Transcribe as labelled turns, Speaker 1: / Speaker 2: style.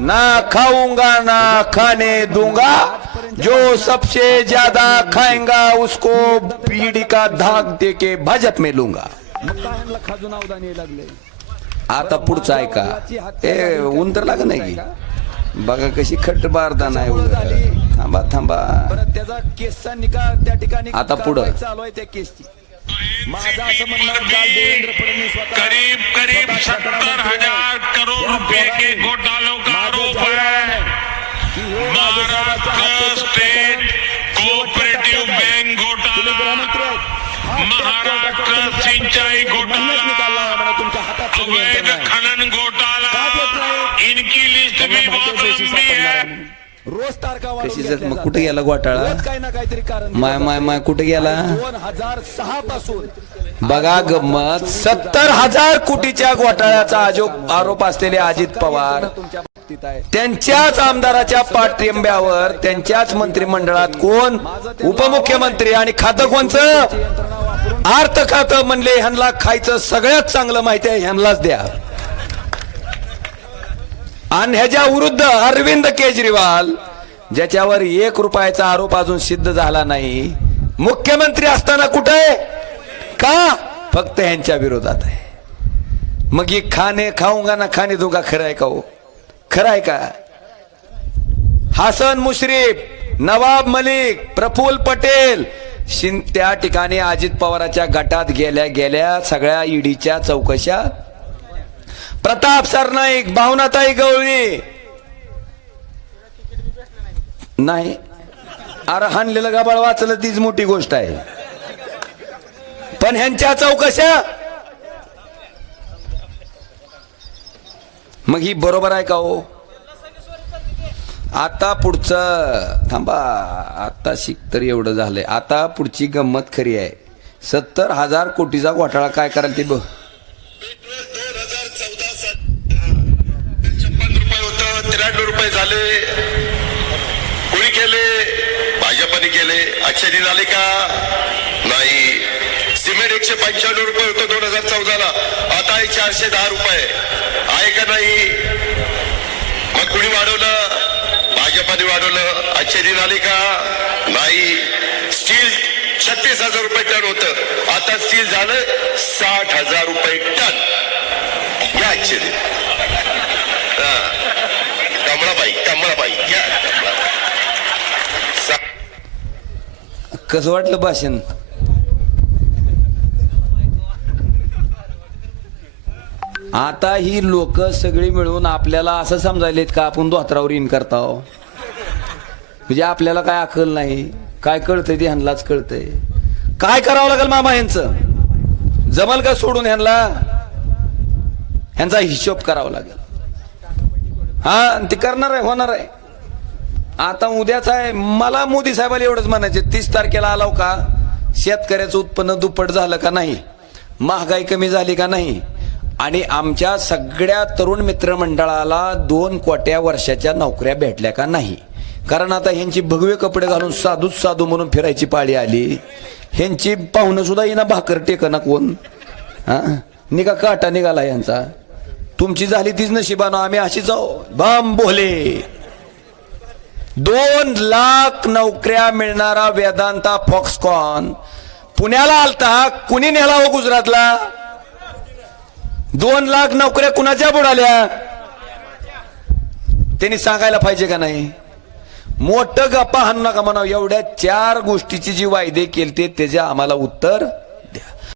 Speaker 1: ना खाऊँगा ना खाने दूँगा। जो सबसे ज़्यादा खाएगा उसको पीढ़ी का धाक दे के भाजप में लूँगा। आता पुढचं ऐका ए ऊन तर लाग नाही. की बघा कशी खट्ट बारदान आहे थांबा थांबा.
Speaker 2: त्याचा केसचा निकाल त्या ठिकाणी
Speaker 1: आता पुढं.
Speaker 2: चालू आहे त्या केसची.
Speaker 3: करीब करीब सत्तर हज़ार करोड़ रुपए के घोटालों का आरोप है। महाराष्ट्र स्टेट
Speaker 2: कोऑपरेटिव
Speaker 3: बैंक घोटाला। महाराष्ट्र सिंचाई घोटाला। अवैध खनन घोटाला। इनकी लिस्ट भी बहुत लंबी है।
Speaker 2: रोज तारखा
Speaker 1: मग. कुठे गेला घोटाळा?
Speaker 2: काही ना काहीतरी कारण
Speaker 1: माय माय. माय कुठे गेला?
Speaker 2: दोन हजार सहा पासून
Speaker 1: बघा गंमत सत्तर हजार कोटीच्या घोटाळ्याचा आजो- आरोप असलेले अजित पवार त्यांच्याच आमदाराच्या पाठिंब्यावर त्यांच्याच मंत्रिमंडळात कोण? उपमुख्यमंत्री आणि खातं कोणचं? अर्थ खातं म्हणले ह्यांना खायचं सगळ्यात चांगलं माहिती आहे ह्यांनाच द्या. आणि ह्याच्या विरुद्ध अरविंद केजरीवाल ज्याच्यावर एक रुपयाचा आरोप अजून सिद्ध झाला नाही. मुख्यमंत्री असताना कुठे? का? फक्त ह्यांच्या विरोधात आहे. मग ही खाणे खाऊंगा ना खाणे दूंगा खरं आहे का हो? खरं आहे का? हसन मुश्रीफ नवाब मलिक प्रफुल्ल पटेल शिन त्या ठिकाणी अजित पवाराच्या गटात गेल्या गेल्या सगळ्या ईडीच्या चौकशा प्रताप सरनाईक भावनाताई गवळी. नाही. अरे हाणलेलं गाबाळ वाचलं तीच मोठी गोष्ट आहे. पण ह्यांच्या चौकशा मग ही बरोबर आहे का हो? आता पुढचं थांबा आता शिक तर एवढं झालंय. आता पुढची गंमत खरी आहे. सत्तर हजार कोटीचा घोटाळा काय कराल ते बघ
Speaker 4: छप्पन रुपये होतं त्र्याण्णव रुपये झाले कोणी केले भाजपाने केले अक्षरी झाले का? नाही. सिमेंट एकशे पंच्याण्णव रुपये होतं दोन हजार चौदाला. आता आहे चारशे दहा रुपये. आहे का नाही? मग कुणी वाढवलं? भाजपाने वाढवलं. अच्छे झाले का? नाही. स्टील छत्तीस हजार रुपये टन होतं. आता स्टील झालं साठ हजार रुपये टन. या अच्छे दिन कमळाबाई कमळाबाई या
Speaker 1: कसं वाटलं भाषण? आता ही लोक सगळी मिळून आपल्याला असं समजायलेत का आपण धोत्रावर इन करताव हो? म्हणजे आपल्याला काय अकल नाही काय कळतंय ते ह्यांनाच कळतंय. काय करावं लागेल मामा यांचं जमल का सोडून ह्यांना? ह्यांचा हिशोब करावा लागेल. हा ते करणार आहे होणार आहे. आता उद्याच आहे मला मोदी साहेबाला एवढंच म्हणायचे तीस तारखेला आलाव का? शेतकऱ्याचं उत्पन्न दुप्पट झालं का नाही? महागाई कमी झाली का नाही? आणि आमच्या सगळ्या तरुण मित्रमंडळाला दोन कोट्या वर्षाच्या नोकऱ्या भेटल्या का नाही? कारण आता ह्यांची भगवे कपडे घालून साधूच साधू म्हणून फिरायची पाळी आली. ह्यांची पाहुणं सुद्धा येईना भाकर टेकना कोण? हा? निघा काटा निघाला यांचा तुमची झाली तीच नशिबानं आम्ही अशी जाऊ बाम बोले. दोन लाख नोकऱ्या मिळणारा वेदांता फॉक्सकॉन. पुण्याला आलता कुणी नेला हो गुजरातला? दोन लाख नोकऱ्या कुणाच्या बुडाल्या त्यांनी सांगायला पाहिजे का नाही? मोठं गप्पा हाणू नका म्हणा एवढ्या चार गोष्टीची जी वायदे केली ते त्याच्या आम्हाला उत्तर